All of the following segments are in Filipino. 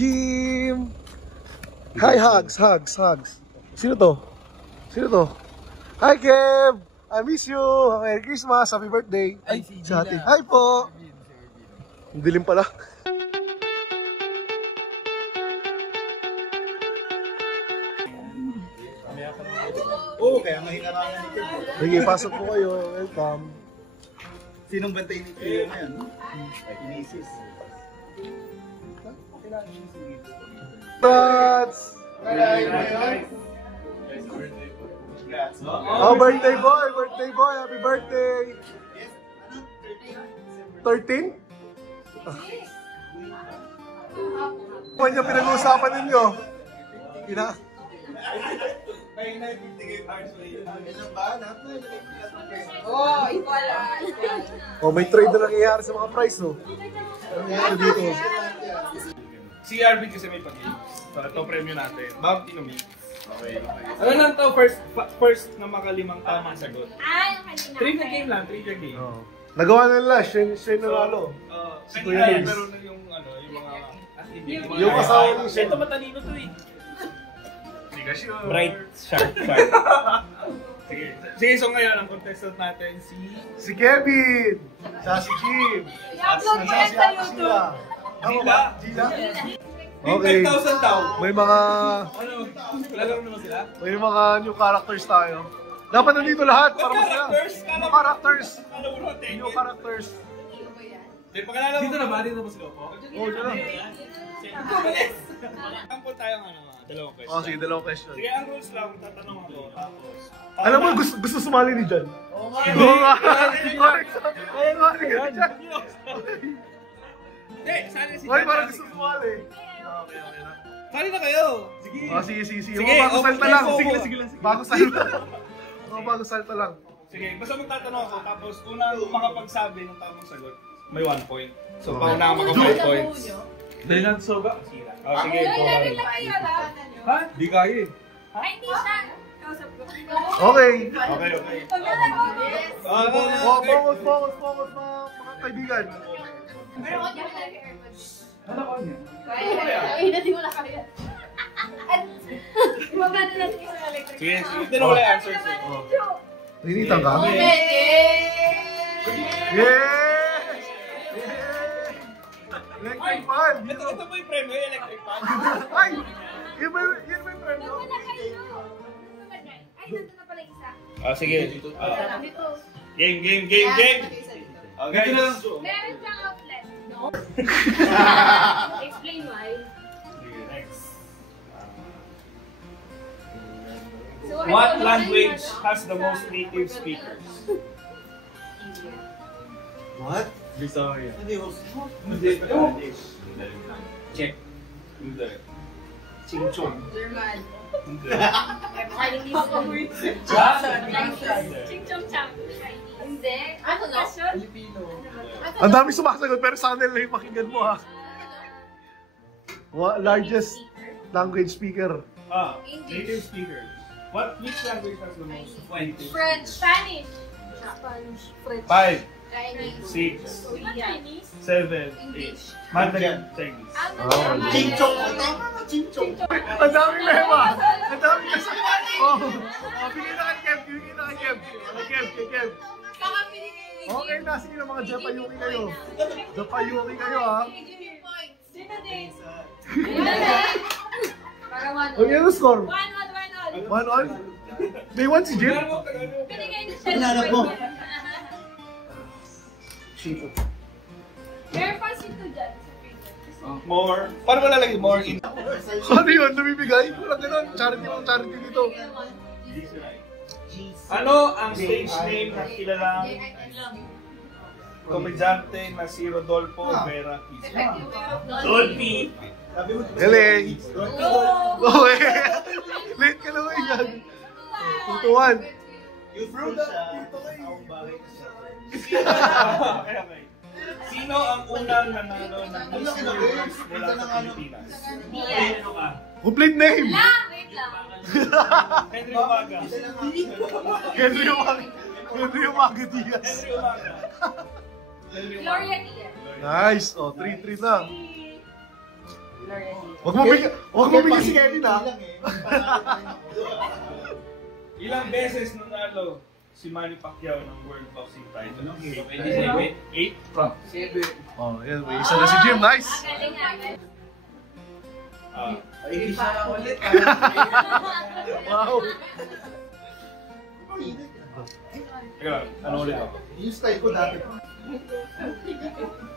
Jim! Hi, hugs. Sino to? Hi, Kev! I miss you! Merry Christmas! Happy birthday! Ay, si Sa atin. Gina. Hi po! Ang dilim pala. Oo, kaya mahinarangan ni Kev. Sige, pasok po kayo. Welcome. Sinong bantay ni Kev ngayon? Inisis. Congrats! Oh, birthday boy! Happy birthday! 13? Ano yung pinag-uusapan ninyo? Oh, equal. Oh, may trade na nangyayari sa mga price, no? Ano nangyayari dito? Si Arvin kasi may pag-games. So, ito premium natin. Bounty no meat. Okay. Ano lang to? First na makalimang tamang sagot. Ay, ang kanina. Trivia game lang, trivia game. Oh. Nagawa na nila, siya nanalo. Ay, pero na yung mga activity. Yung kasama niyo siya. Ito matalino to eh. Hindi ka sure. Bright, sharp. Sige, so ngayon ang contestant natin Si Kevin! Sa si Kim! I-upload mo yan sa YouTube. Gila. Okay. 10,000 daw. May mga Lalaro naman sila? new characters tayo. Dapat nandito lahat para masaya. New characters. New characters. Dito na ba? Dito ba sila po? Oh, dyan lang. Tampol tayo ng dalawang question. Oh, sige, dalawang question. Sige, ang rules lang, tatanong ako. Tapos, Alam mo, gusto sumali ni Jan. Oo nga. Oo nga. Hindi, sali si Why Jan. parang gusto sumali? Sali na kayo. Sige. Oh, sige. Sige, Mga bago salta lang. sige lang. Bago salta. Mga bago salta lang. Sige, basta magtatanong ako. Tapos, unang makapagsabi ng tamang sagot, may 1 point. So, pauna maka 5 points. Dahil nga soga. Oh, sige, Ay, go lagi ahead. lang kayo alam. Ha? Di kaya eh. Ay, hindi siya. Kausap ko. Okay. Okay. Pag nalago. Focus mga kaibigan. Pero huwag niyo na airpods. Ano ko niya? Ay, hindi mo na kaya. Maganda na siya sa electric. Sige. Hindi na wala yung answers eh. Ninitan ka? Yeah! Yes! Electric fan! Ito ba yung premyo, yung electric fan? Ay! Yun ba yung premyo? Wala kayo. Ay, nandun na pala isa. Sige. Dito. Game. Okay. Meron siyang outlet. No? Explain why. Next. So, What language has the most native speakers? What? Bisaya. Check. Hindi. Chingchong. German. Hindi. Chinese. Ching-chong-chang. Hindi. Ano na? Filipino. Ang dami sumasagot pero sa kanila yung pakinggan mo ha. Largest language speaker. Native speakers. Which language has the most native? French. Spanish. Spanish. French. 5, Chinese. 6, Chinese. 7, 8. Mandarin. Chinese. Chingchong. Tama na, chingchong. Ang dami mema! Ang dami kasi! Bigyan na kay Kev. Kay Kev. Okay na, sige na mga Japayuki kayo. Japayuki kayo ha. Sino din? Para one. Huwag yan ang score. 1-1. 1-1? May 1 si Jim? Binigay na siya. Hinahanap mo. Meron pa sito dyan. More. Paano ba lalagay? More in. Ano yun? Namibigay? Walang ganun. Charity dito. Ano ang stage name ng kilalang komedyante na si Rodolfo Vera Quispe? Dolphy. Galing! Oh, late ka naman yan. 2-1. Okay. Sino ang unang nanalo ng Miss Universe mula sa Pilipinas? Complete name! Wait lang. Henry Umaga. Henry Umaga Diaz. Henry Umaga. Gloria Diaz. Nice! Oh, 3-3 na. Huwag mo bigyan si Kevin ha. Ilang beses nanalo si Manny Pacquiao ng World Boxing title? 8? Oh, yan. May isa na si Jim. Nice. Ay, siya lang ulit. Wow. Teka, ano ulit ako? Yung style ko dati.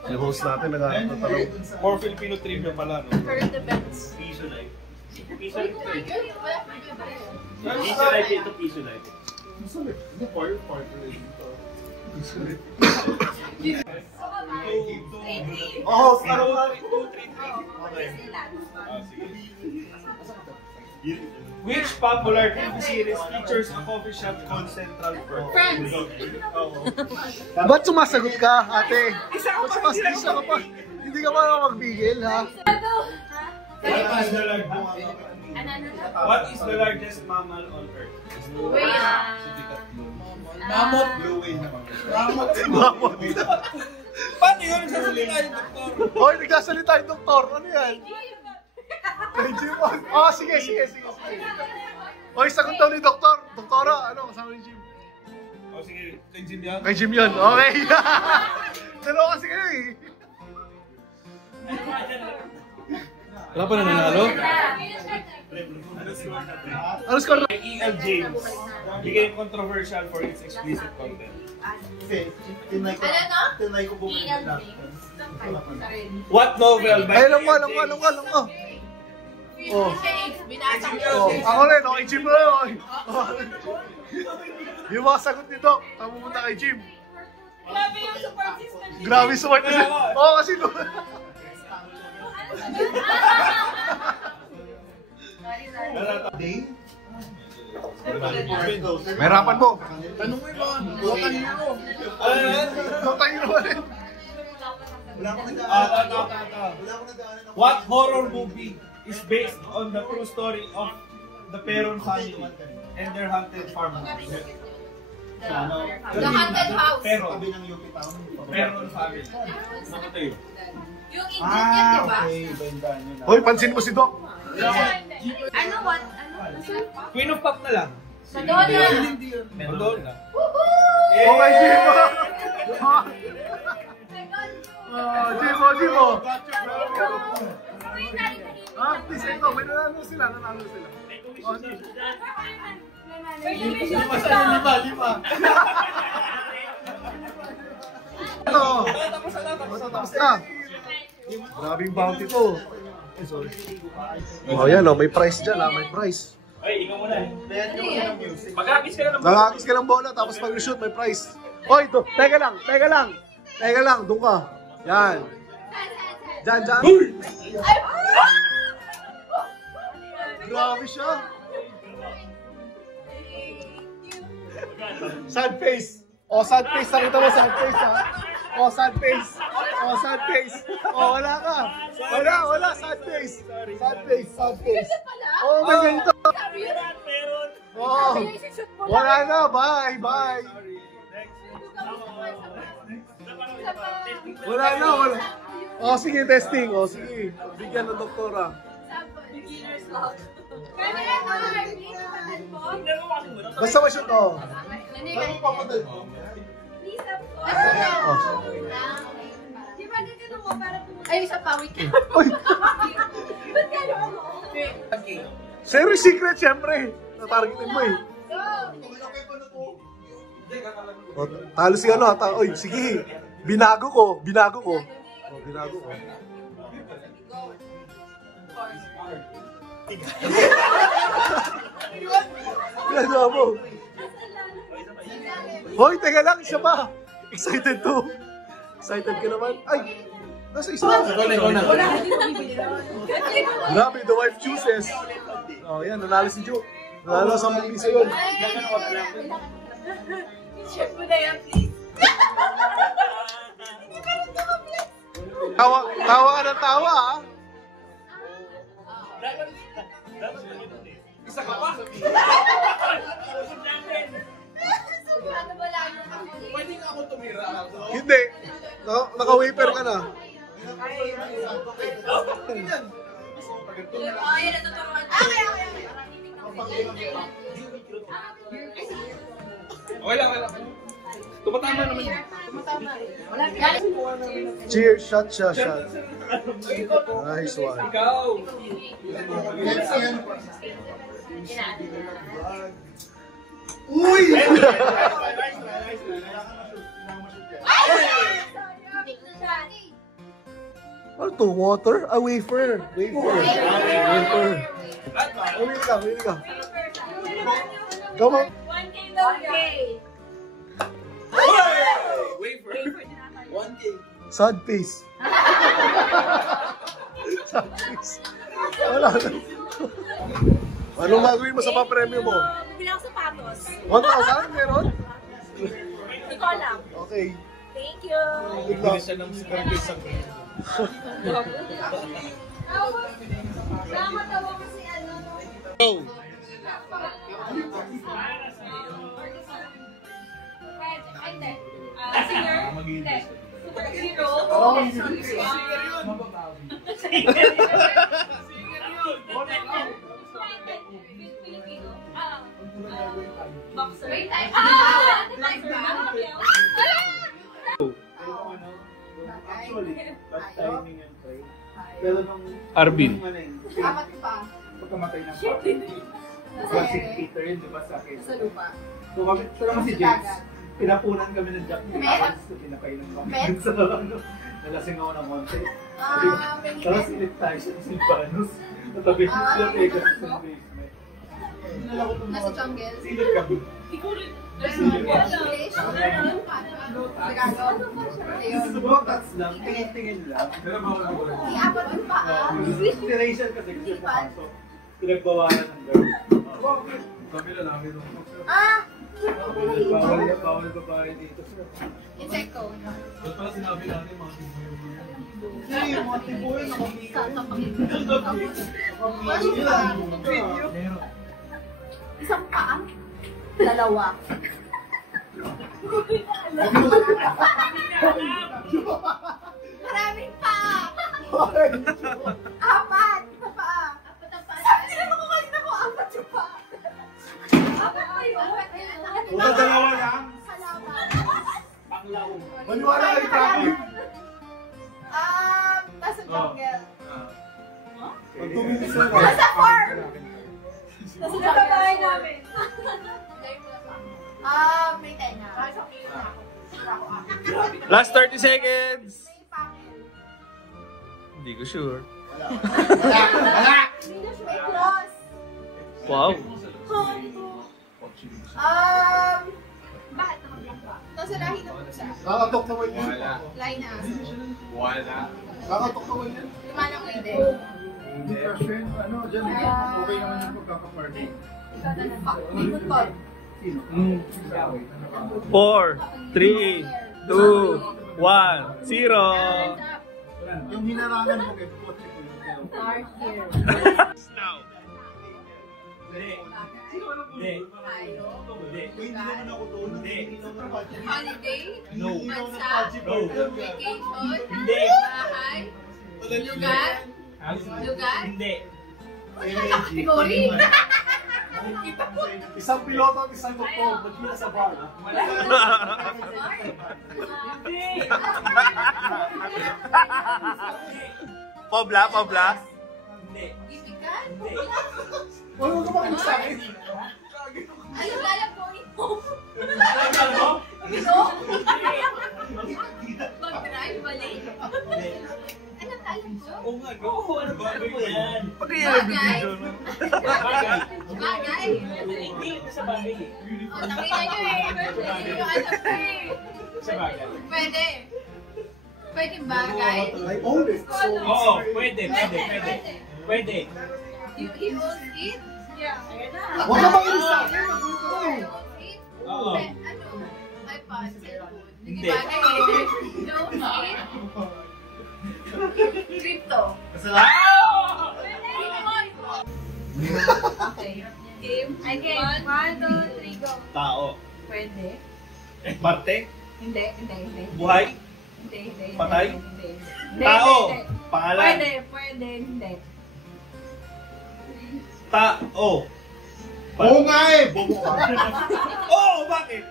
Si host natin nagtatanong. More Filipino trivia pala, no? Current events. Piso life. Piso life Ito piso life. Oh, parang 2, 3, 3. Which popular TV series features a coffee shop called Central Perk? Friends. ba't sumasagot ka, ate? Ba't sumasagot ka pa? Hindi ka pa magbigil, ha? What is the largest mammal on Earth? Mamot. Blue whale naman. Mamot. Paano yun? Sasalita yung doktor. Hoy, nagsasalita yung doktor. Ano yan? Kay Jim. Oh, sige. Hoy, sagot daw ni doktor. Doktora, ano, kasama ni Jim? O sige, kay Jim yan. Kay Jim yun. Okay. Dalawa kasi kayo eh. Wala pa na nanalo? Ano score? E.L. James became controversial for its explicit content. Kasi, tinay ko bumili na. What novel by Ay, alam ko. Oh. Ako rin, okay, Jim na yun. Yung mga sagot ni Doc, pumunta kay Jim. Grabe yung support system. Grabe support kasi. Oo, kasi Day? may harapan mo. Tanong mo yung mga buwatan niyo ako. Tayo naman eh. Wala akong nagdaanan. What horror movie is based on the true story of the Peron family and their haunted farmhouse? The haunted house. Peron. Tabi ng UP Town. Peron family. Nakatayo. Yung Indian yan, di ba? Okay, bentahan nyo na. Hoy, pansin mo si Doc. Ano, what? Queen of Pop na lang. Madonna. Madonna. Okay, Jim. Jim. Ah, please, ito. May nanalo sila. Oh, Jim. Lima. Ito. Tapos na. Grabing bounty to. Ay, sorry. Oh, yan oh. May price dyan ah. May price. Ay, ikaw muna. Music. Mag-aakis ka na ng Nakakis ka ng bola tapos pag shoot may prize. Hoy, to. Teka lang. Doon ka. Yan. Diyan. Grabe siya. Sad face. Oh, sad face. Nakita mo sad face ha. Oh, sad face. Oh, wala ka. Wala. Sad face. Oh, may ganito. Oh. Wala na. Bye. Wala. Oh, sige, testing. Oh, sige. Bigyan ng doktora. Basta ma-shoot, oh. Ay, isa pa, wait. Uy! Ba't gano'n mo? Zero secret, syempre. Natargetin mo eh. Oh, talo si ano, oy, sige. Binago ko. Oh, binago ko. Ginagawa mo. Hoy, teka lang, isa pa. Excited to. Excited ka naman. Ay, nasa isa. Grabe, the wife chooses. Oh, yan, nanalo si Joe. Nanalo sa mga piso yun. Chef mo na yan, please. Tawa ka ng tawa, ah. Isa ka pa. Pwede nga ako tumira. Hindi. Naka-wafer ka na. Ay, natuturuan. Okay. Okay lang, okay lang. Tumatama naman yun. Wala Cheers, shot. Nice one. Ikaw! Uy! Ano to? Water? Ah, wafer. Wafer. Umili ka. Come on. 1K daw. 1K. Wafer. 1K. Sad face. Wala na. Anong gagawin mo sa pa-premium mo? Bibili ako sapatos. 1,000? Meron? Hindi ko alam. Okay. Thank you. Good luck. Nakakatawa kasi ano. Go! Ay, hindi. Singer? Hindi. Superhero? Filipino? Boxer? Wait, Actually, that timing and pray. Pero nung... Arvin. Apat pa. Pagkamatay ng father. Kasi Peter yun, di ba sa akin? Sa lupa. So kami, ito naman si James. Pinapunan kami ng Jack. Met? So pinakainan kami. Met? Sa ano, nalasing ako ng konti. Tapos ilit tayo sa Silvanus. Natabi ko sila kayo kasi sa basement. Nalala ko Nasa jungle? Silip kami. Bukas lang, tingin-tingin lang. Pero bawal ko. Iabot yung paa. Inspiration kasi pumasok. Pinagbawalan ng girl. Kami lalaki nung. Bawal babae dito. Insekto. Ba't pala sinabi natin mga tibuyo mo yan? Hey, mga tibuhin ako. Meron. Isang paa? Dalawa. Maraming paa! Apat! Sa paa! Sabi nila mo kanina ko apat yung paa! Apat pa yun? Una dalawa lang. Salamat! Maniwala kayo sa akin. Nasa jungle. Pag tumilis na Nasa farm! Nasa bahay namin. May tenga. Last 30 seconds! May pangil. Hindi ko sure. May cross. Wow! Bakit nakablock ba? Nasa lahi na pusa. Kakatok naman yun. Lahi na aso. Kakatok naman yun. Lumanang pwede. Hindi. Ano, dyan, okay naman yung pagkakaparty. Hindi mo tol. 4, 3, 2, 1, 0. Yung hinarangan mo kay Pochi. Are here. Now. Tayo. Hindi naman ako doon. Holiday? No. Bansa? No. Vacation? Hindi. Bahay? Lugar? Lugar? Hindi. Category? Isang piloto at isang doktor. Magkita sa bar. Pobla? Ibigan? Wala ka ba sa akin? Ano lalaponi mo? Ano? Mag-drive, balik? Ano tayo ko? Oo nga, go. Ano ba yan? Pag Bagay? Bagay. Bagay? Hindi sa bagay eh. O, nakita nyo eh. Hindi nyo alam ko eh. Sa bagay. Pwede. Pwede bagay? I own it. Oo, pwede. Pwede. He owns it? Yeah. Ayan na. Huwag ka makinig sa akin. He owns it? Oo. Ano? iPad, cellphone. Hindi. Bagay eh. He owns it? Crypto. Bitcoin. Okay. Game. Okay. 1, 2, 3, go. Tao. Pwede. Marte. Hindi. Buhay. Hindi. Patay? Hindi. Tao. Hindi. Pangalan. Pwede. Hindi. Tao. Oo nga eh! Bobo ka. Oo, bakit?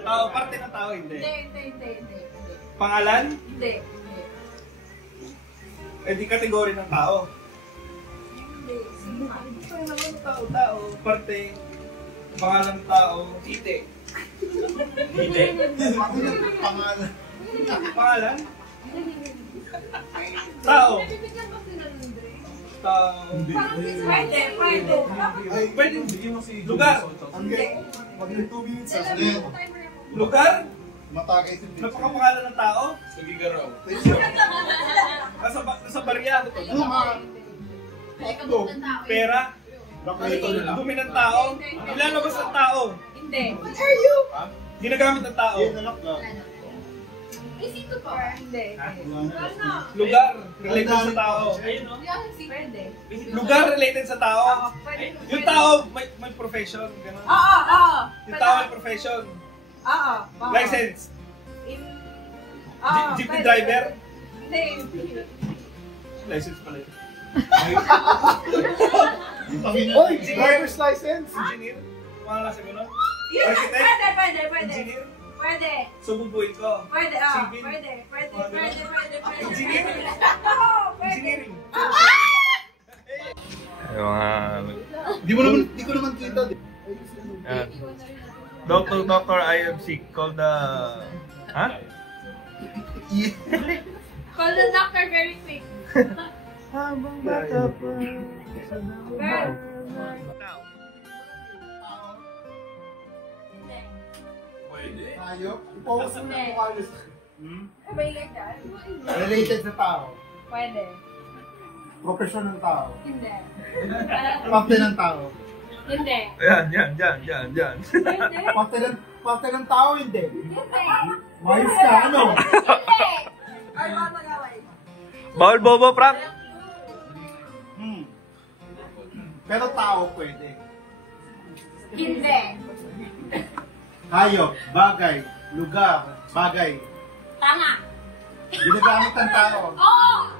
Tao, parte ng tao, hindi. Hindi. Pangalan? Hindi. Eh di kategory ng tao. Hindi. Ano naman tao? Parte. Pangalan ng tao. Tite. Tite. Pangalan. Pangalan? Tao. Bibigyan mo sila ng drink? Tao. Pwede. Ay, Pwede. Lugar. Hindi. Pag nag 2 minutes, Lugar? matakay si Tito. Napakapangalan ng tao? Sagigaraw. Nasa barya. Ano mga? Takbo. Pera. Bakit na lang? Dumi ng tao. Ilalabas ng tao. Hindi. Ginagamit ng tao. Yan, anak ka. Isito pa. Hindi. Lugar. Related sa tao. Pwede. Lugar related sa tao. Pwede. Yung tao may profession. Ganun. Oo. Yung tao may profession. Oo. License. Oo. Jeepney driver. Hindi. License pala. Oy, driver's license! Engineer. Mga nasa gano'n. Pwede. Engineer. Pwede. Sububuhin ko. Pwede. Civil. Pwede. Engineering. Oo, pwede. Engineering. Di ko naman kita. Doctor, I am sick. Call the... Ha? Call the doctor very quick. Habang bata pa. Girl. Tayo? Ipokus mo na mukha niyo. May like that? Related sa tao. Pwede. Profesyon ng tao. Hindi. Parte ng tao. Hindi. Yan. Parte ng tao, hindi. Hindi. Mayos ka, ano? Hindi. Ay, mga magaway. Bawal bobo, Frank. Pero tao pwede. Hindi. Hayop, bagay, lugar, bagay. Tama. Ginagamit ng tao. Oo.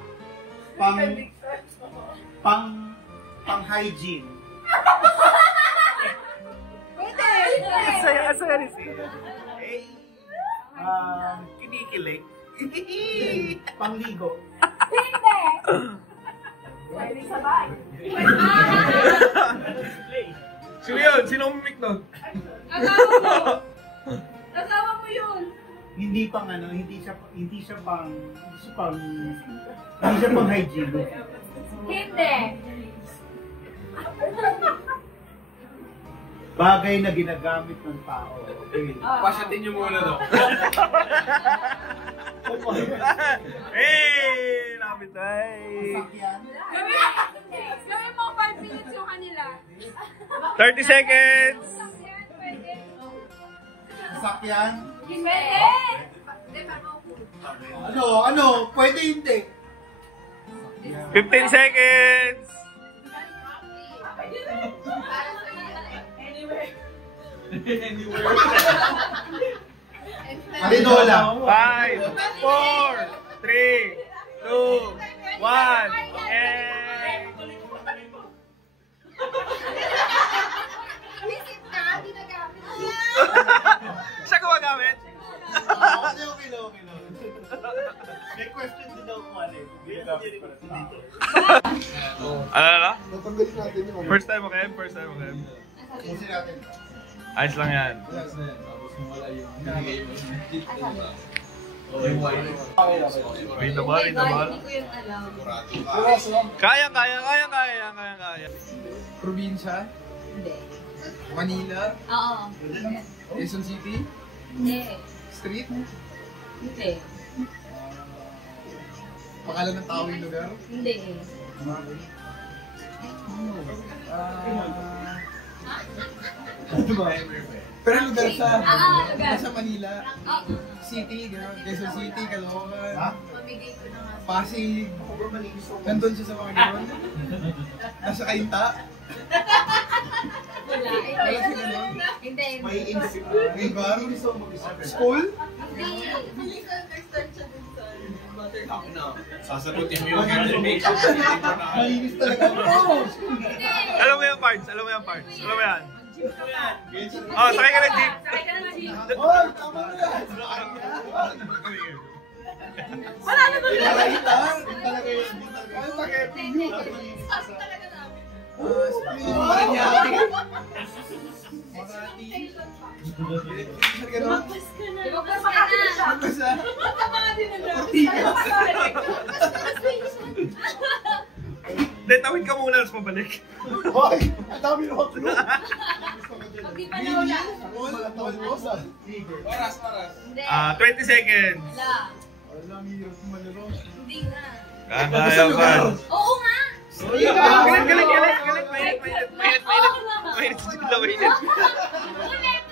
Pang hygiene. Pwede. Asaya rin siya. Kinikilig. Pangligo. Hindi. Pwede sabay. Sino yun? Sino umimik nun? Kasama mo yun. Hindi siya pang hygiene. Hindi. Bagay na ginagamit ng tao. Okay. Pasyatin niyo muna no. Hey! Lapit ay! Sasakyan. Gawin mo 5 minutes yung kanila. 30 seconds! Sasakyan. Pwede. Ano? Pwede hindi. 15 seconds! Marinola. 5, 4, 3, 2, 1, and... Isip ka, ginagamit mo. Siya gumagamit? Okay lang. May question din daw kung ano eh. Ginagamit pa rin dito. Ano? Natanggalin natin yung First time mo, Kem? Kasi natin. Ayos lang yan. Read the ball. Hindi ko yun alam. Kaya. Probinsya? Hindi. Manila? Oo. Quezon City? Hindi. Street? Hindi. Pangalan ng tao yung lugar? Hindi. Pero lugar sa lugar. Sa Manila? Oh, City, gano'n. Quezon City, Caloocan, mamigay ko na nga. Pasig. Nandun siya sa mga gano'n. Nasa Kainta. Wala. Wala siya gano'n. Hindi. May bar. School? Hindi. Sasagutin mo yung Malinis talaga. Alam mo yung parts. Alam mo yan, parts. Alam mo yan. Oh, sakay ka ng jeep. Sakay ka ng jeep. Hoy, tama na yan! Wala na ba yun? Talaga yun. Ano pag-FPU? Sabi talaga namin. Spinning pa rin yan. Lumagpas ka na. Lumagpas ka na. Basta, Tama nga din ang drama. Hindi, tawid ka muna, tapos mabalik. hoy, ang dami naman ko. Pag di pa nawala. Oras. Hindi. 20 seconds. Wala. Walang hirap malaro. Hindi nga. Kaya pa. Oo nga. Galit. Mainit si Chila, mainit. Ulit.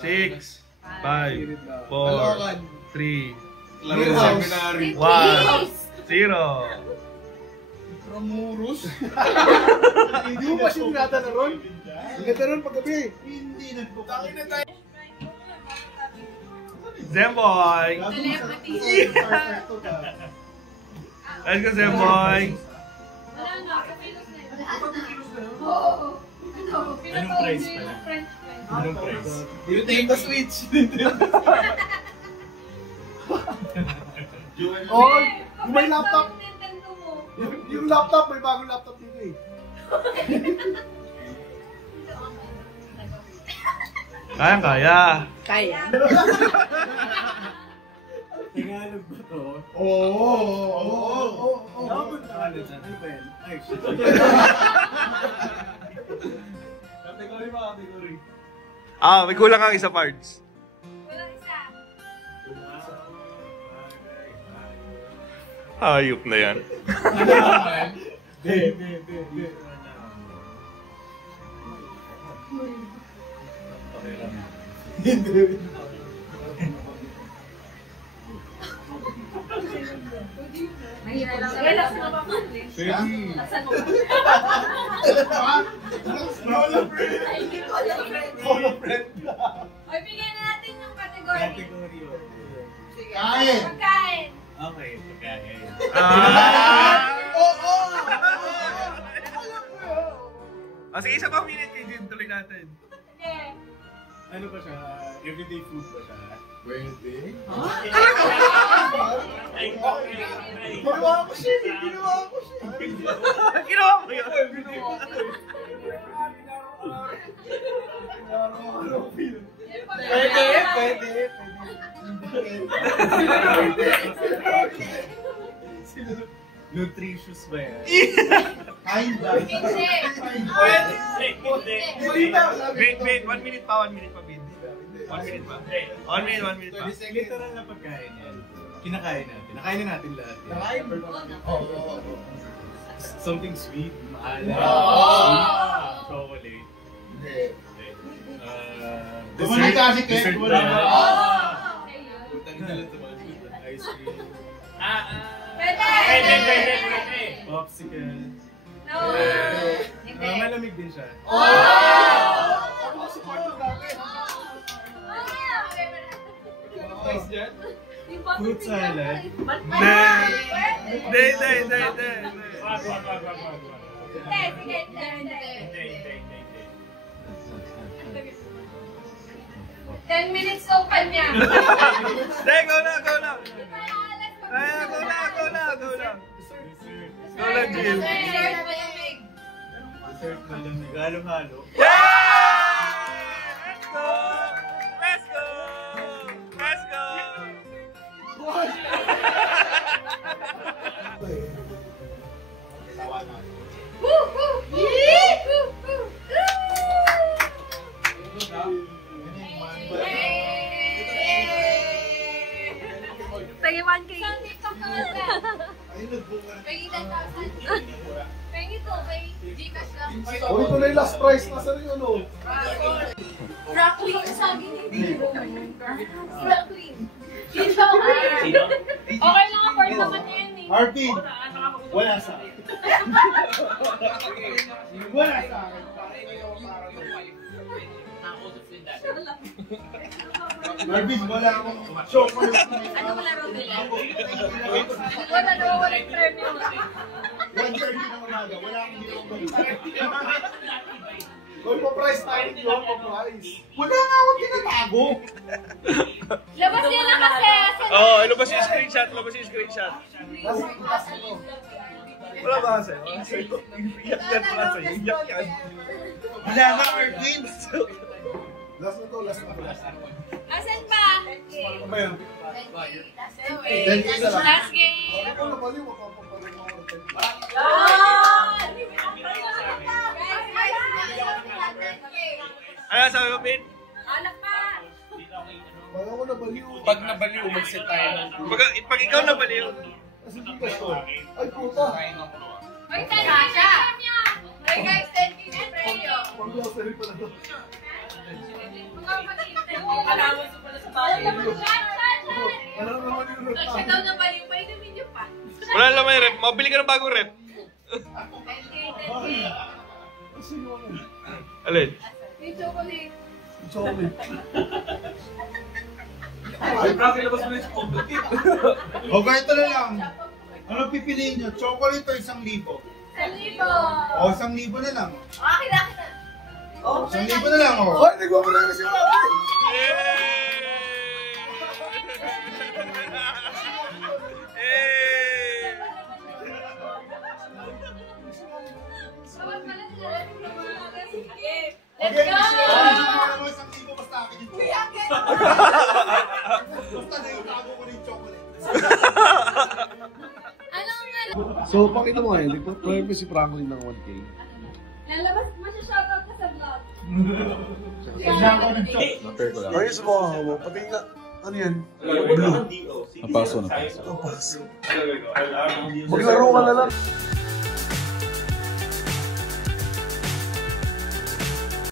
6, 5, 4, 3, Seminary. 1, 0. Ramurus. Hindi mo pa siya tinata na ron? Ang ganda ron paggabi. Hindi nagpukangin na tayo. Zemboy! Telepathy. Let's go, Zemboy! Wala nga. Kapilos na yun. Oo. Anong price pala? French fries. Anong price? Nintendo Switch. Oh, yung may laptop. Nintendo mo. Yung laptop, may bagong laptop dito eh. Kaya. Tagalog ba to? Oo. Dapat ano dyan? Ano ba yan? Ay, shit. Category ba? Category. May kulang ang isa parts. Walang isa. Hayop na yan. Be. Mahirap lang. Relax na ba? Asan mo? Ay, hindi ko alam. Ay, bigyan na natin yung category. Category. Kain. Pagkain. Okay, pagkain. Sige, isa pang minute kay Jim. Tuloy natin. Sige. Ano ba siya? Everyday food ba siya? Pwede. Ginawa ko siya. Ginawa ko yun. Pwede. Nutritious ba yan? Kinda. Hindi. Wait. 1 minute pa, Bin. 1 minute pa. 1 minute pa. Literal na pagkain yan. Kinakain natin. Nakainin natin lahat yan. Oo. Something sweet, maalat, sweet, chocolate. Hindi. Wala kasi cake, dessert wala. ba? Okay, yun. Ice cream. Pwede! Popsicle. No! Hindi. Malamig din siya. Ako kasi parang dati. Price dyan? Yung popsicle Fruit salad. Hindi. Sige, hindi. 10 minutes open niya. Hindi, go na. Go Go lang, Jim. Dessert malamig. Dessert malamig. Halo-halo. Let's go! Sige, 1K. Pengi 10,000. Pengi to, may Gcash lang. Oh, ito na yung last prize na sa rin, ano? Rock Queen. Sabi ni Rock Queen. Sino? Okay lang, afford naman yan eh. Arvin, wala sa akin. Wala sa akin. Arvin, wala akong chocolate. Ano malaro nila? Wala na wala yung premyo. 130 na wala. umaga. Wala akong ginawang balita. Hoy, pa-price tayo yun, pa-price. Wala nga akong tinatago. Labas niya na kasi. Oo, ilabas yung screenshot, ilabas yung screenshot. Wala ba kasi? Iyak yan pala sa'yo. Iyak yan. Wala nga, Arvin. Last na to, last na to. Asan pa? Ano ba yan? Last game. Ako na baliw, makapapalit mo ako. Ano sabi mo, Pin? Anak pa. Baka ako na baliw. Pag nabaliw, mag-set tayo. Pag ikaw nabaliw, Kasi di ka to. Ay, puta. Oy, Tasha. Hey guys, 10K na premyo. Pag-glossary pa na to. Alawas mo pala sa bahay. Ano naman yung rep Siya daw na baliw pa, inumin niyo pa. wala naman yung rep. Mabili ka ng bagong rep. 10K. Kasi yung ano. Alin? Yung chocolate. Chocolate. Ay, Frank, ilabas mo yung chocolate. O, ganito na lang. Ano pipiliin nyo? Chocolate o 1,000? 1,000. O, 1,000 na lang. Akin na, akin na. 1,000 na lang, o. Hoy, nagwawalan na si Mami! Bawal pala sila. Sige. Okay, Let's go! alam mo, 1,000 basta akin yung chocolate. Basta na yung tago ko na yung chocolate. So, pakita mo ngayon, nagpa-try mo si Franklin ng 1K. Lalabas, masya-shoutout ka sa vlog. Kaya ako ng chocolate. Na-pair ko lang. Ayos mo, mo. Pati nga, ano yan? Napaso na. Maglaro ka na lang.